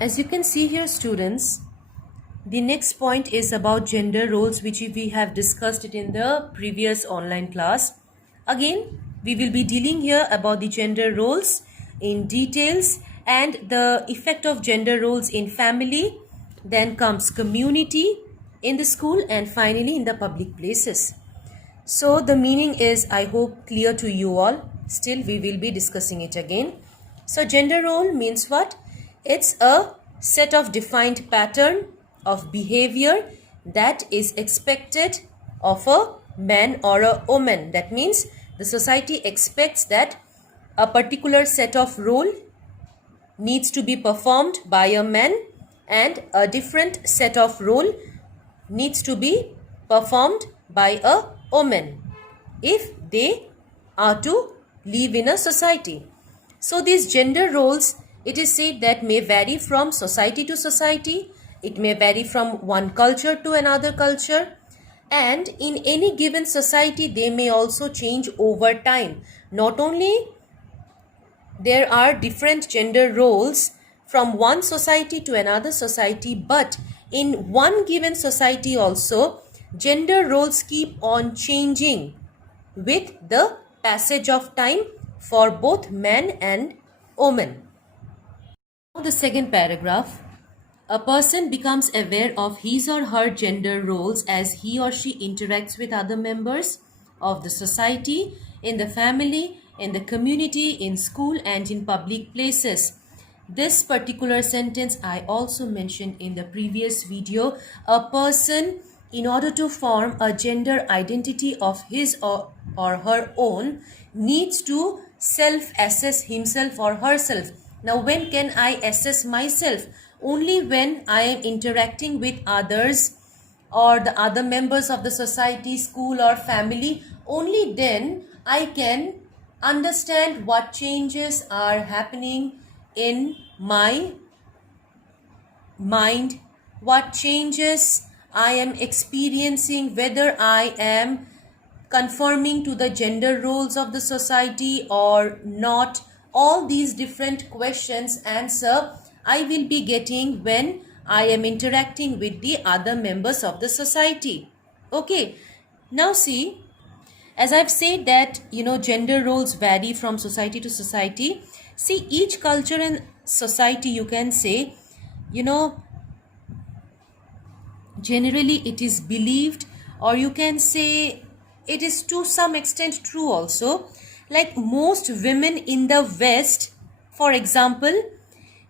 As you can see here, students, the next point is about gender roles, which we have discussed it in the previous online class. Again, we will be dealing here about the gender roles in details and the effect of gender roles in family, then comes community, in the school, and finally in the public places. So the meaning is, I hope, clear to you all. Still, we will be discussing it again. So gender role means what? It's a set of defined pattern of behavior that is expected of a man or a woman. That means the society expects that a particular set of role needs to be performed by a man and a different set of role needs to be performed by a woman if they are to live in a society. So these gender roles, it is said that may vary from society to society, it may vary from one culture to another culture, and in any given society they may also change over time. Not only there are different gender roles from one society to another society, but in one given society also gender roles keep on changing with the passage of time for both men and women. Now the second paragraph. A person becomes aware of his or her gender roles as he or she interacts with other members of the society, in the family, in the community, in school, and in public places. This particular sentence I also mentioned in the previous video. A person, in order to form a gender identity of his or her own, needs to self-assess himself or herself. Now, when can I assess myself? Only when I am interacting with others or the other members of the society, school or family. Only then I can understand what changes are happening in my mind, what changes I am experiencing, whether I am conforming to the gender roles of the society or not. All these different questions answer I will be getting when I am interacting with the other members of the society. Okay, now see, as I've said that, gender roles vary from society to society. See, each culture and society, you can say, generally it is believed, or you can say it is to some extent true also. Like most women in the West, for example,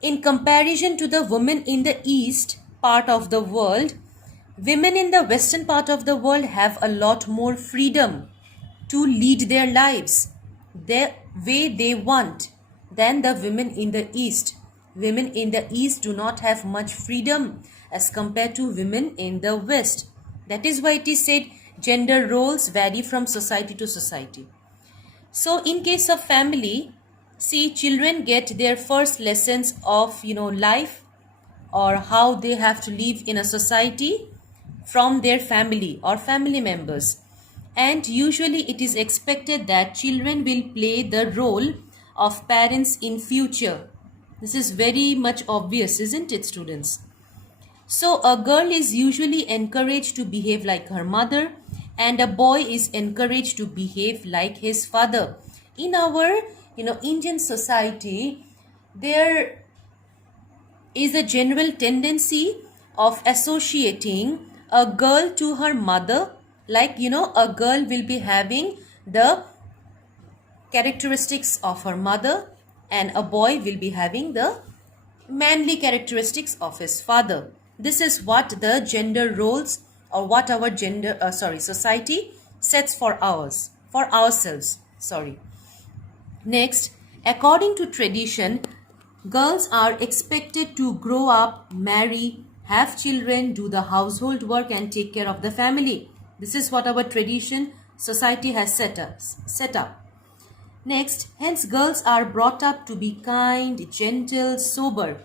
in comparison to the women in the East part of the world, women in the Western part of the world have a lot more freedom to lead their lives the way they want than the women in the East. Women in the East do not have much freedom as compared to women in the West. That is why it is said gender roles vary from society to society. So in case of family, see, children get their first lessons of life or how they have to live in a society from their family or family members. And usually it is expected that children will play the role of parents in future. This is very much obvious, isn't it, students? So a girl is usually encouraged to behave like her mother, and a boy is encouraged to behave like his father. In our Indian society, there is a general tendency of associating a girl to her mother. Like a girl will be having the characteristics of her mother and a boy will be having the manly characteristics of his father. This is what the gender roles, or what our society sets for ourselves. Next, according to tradition, girls are expected to grow up, marry, have children, do the household work and take care of the family. This is what our tradition society has set up. Next, hence girls are brought up to be kind, gentle, sober.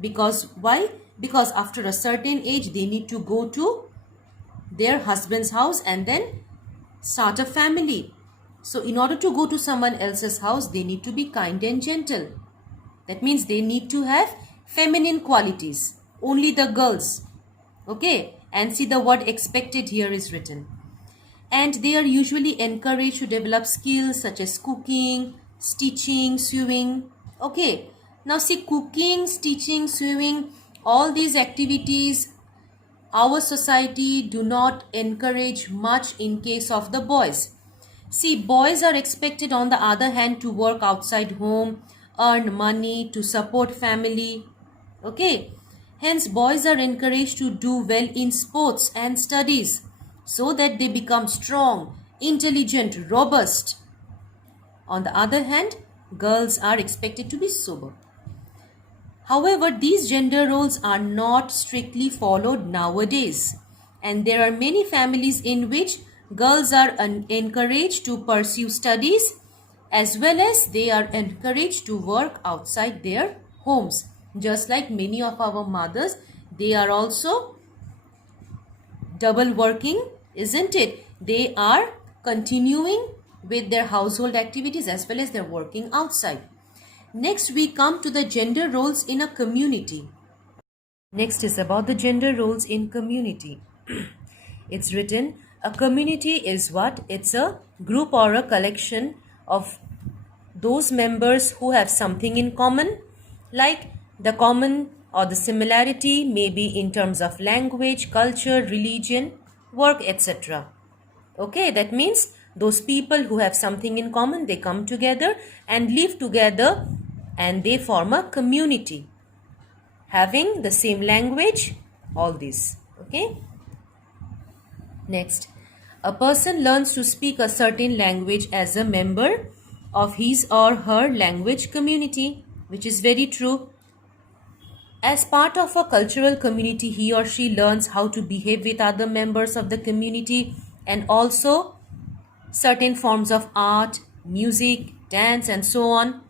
Because why? Because after a certain age they need to go to their husband's house and then start a family. So in order to go to someone else's house, they need to be kind and gentle. That means they need to have feminine qualities, only the girls. Okay, and see the word expected here is written. And they are usually encouraged to develop skills such as cooking, stitching, sewing. Okay, now see, cooking, stitching, sewing, all these activities our society do not encourage much in case of the boys. See, boys are expected on the other hand to work outside home, earn money to support family. Okay, hence boys are encouraged to do well in sports and studies so that they become strong, intelligent, robust. On the other hand, girls are expected to be sober. However, these gender roles are not strictly followed nowadays, and there are many families in which girls are encouraged to pursue studies as well as they are encouraged to work outside their homes. Just like many of our mothers, they are also double working, isn't it? They are continuing with their household activities as well as they're working outside. Next, we come to the gender roles in a community. Next is about the gender roles in community. It's written, a community is what? It's a group or a collection of those members who have something in common, like the common or the similarity may be in terms of language, culture, religion, work, etc. Okay, that means those people who have something in common, they come together and live together and they form a community having the same language, all this. Okay. Next, a person learns to speak a certain language as a member of his or her language community, which is very true. As part of a cultural community, he or she learns how to behave with other members of the community and also certain forms of art, music, dance, and so on.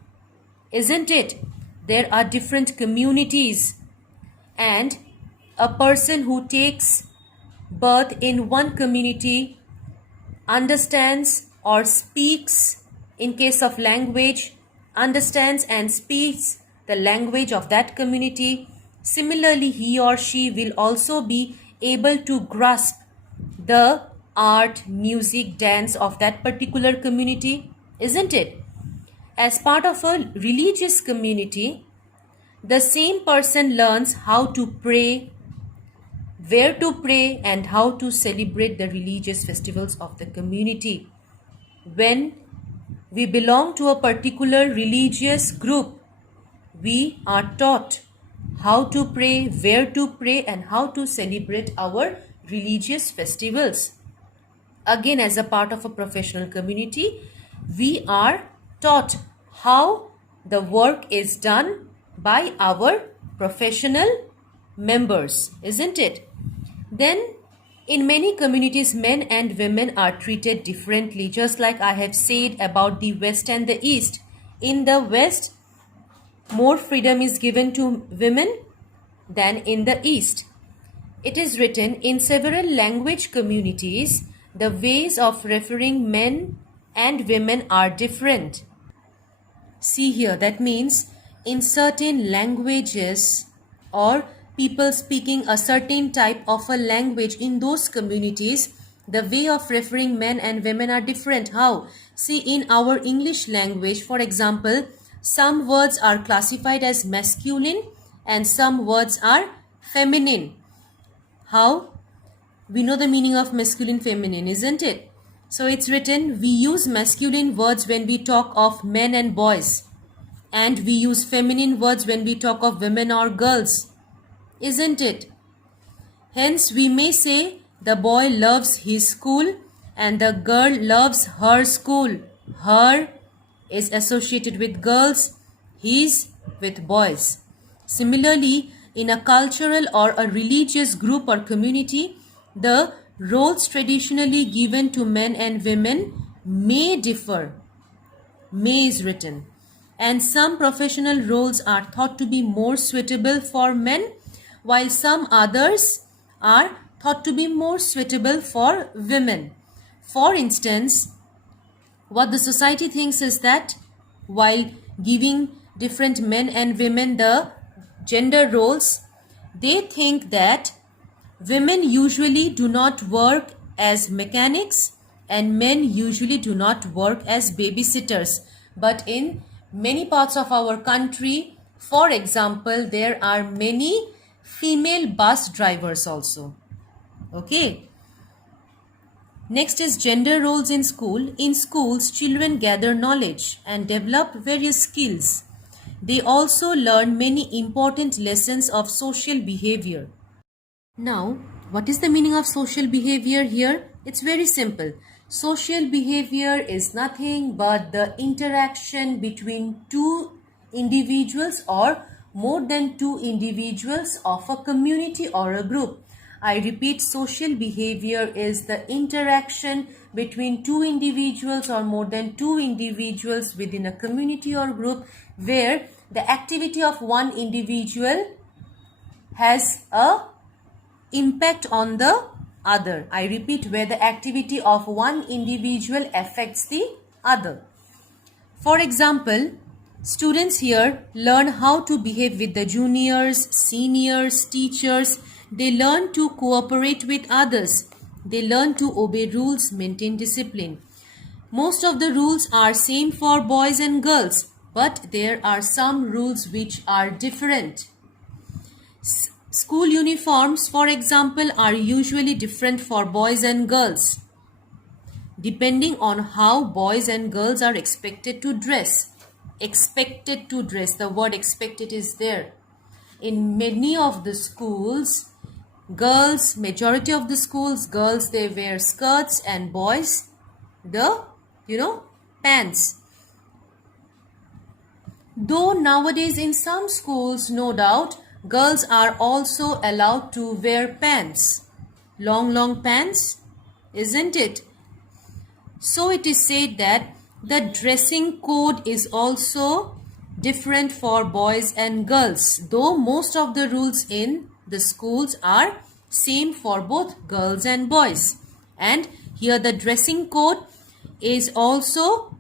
Isn't it? There are different communities, and a person who takes birth in one community understands or speaks, in case of language, understands and speaks the language of that community. Similarly, he or she will also be able to grasp the art, music, dance of that particular community, isn't it? As part of a religious community, the same person learns how to pray, where to pray, and how to celebrate the religious festivals of the community. When we belong to a particular religious group, we are taught how to pray, where to pray, and how to celebrate our religious festivals. Again, as a part of a professional community, we are taught how the work is done by our professional members, isn't it? Then, in many communities, men and women are treated differently, just like I have said about the West and the East. In the West, more freedom is given to women than in the East. It is written, in several language communities, the ways of referring men and women are different. See here, that means in certain languages or people speaking a certain type of a language in those communities, the way of referring men and women are different. How? See, in our English language, for example, some words are classified as masculine and some words are feminine. How? We know the meaning of masculine, feminine, isn't it? So it's written, we use masculine words when we talk of men and boys, and we use feminine words when we talk of women or girls, isn't it? Hence, we may say the boy loves his school and the girl loves her school. Her is associated with girls, his with boys. Similarly, in a cultural or a religious group or community, the roles traditionally given to men and women may differ. May is written. And some professional roles are thought to be more suitable for men, while some others are thought to be more suitable for women. For instance, what the society thinks is that while giving different men and women the gender roles, they think that women usually do not work as mechanics and men usually do not work as babysitters. But in many parts of our country, for example, there are many female bus drivers also. Okay. Next is gender roles in school. In schools, children gather knowledge and develop various skills. They also learn many important lessons of social behavior. Now, what is the meaning of social behavior here? It's very simple. Social behavior is nothing but the interaction between two individuals or more than two individuals of a community or a group. I repeat, social behavior is the interaction between two individuals or more than two individuals within a community or group where the activity of one individual has a impact on the other. I repeat, where the activity of one individual affects the other. For example, students here learn how to behave with the juniors, seniors, teachers. They learn to cooperate with others. They learn to obey rules, maintain discipline. Most of the rules are same for boys and girls, but there are some rules which are different. School uniforms, for example, are usually different for boys and girls, depending on how boys and girls are expected to dress. Expected to dress, the word expected is there. In many of the schools, majority of the schools, girls, they wear skirts and boys, pants. Though nowadays in some schools, no doubt, girls are also allowed to wear pants. Long pants, isn't it? So it is said that the dressing code is also different for boys and girls, though most of the rules in the schools are same for both girls and boys. And here the dressing code is also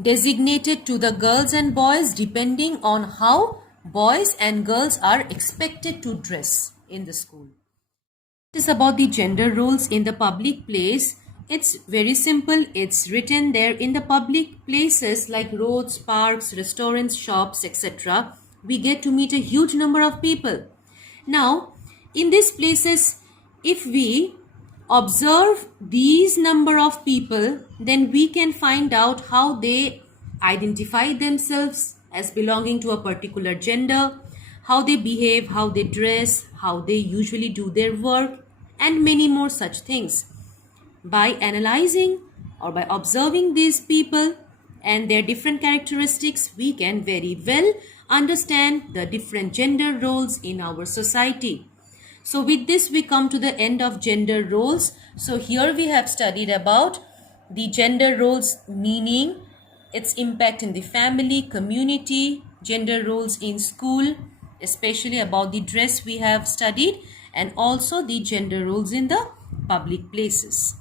designated to the girls and boys depending on how boys and girls are expected to dress in the school. It is about the gender roles in the public place. It's very simple. It's written there. In the public places like roads, parks, restaurants, shops, etc., we get to meet a huge number of people. Now, in these places, if we observe these number of people, then we can find out how they identify themselves as belonging to a particular gender, how they behave, how they dress, how they usually do their work, and many more such things. By analyzing or by observing these people and their different characteristics, we can very well understand the different gender roles in our society. So with this, we come to the end of gender roles. So here we have studied about the gender roles meaning, its impact in the family, community, gender roles in school, especially about the dress we have studied, and also the gender roles in the public places.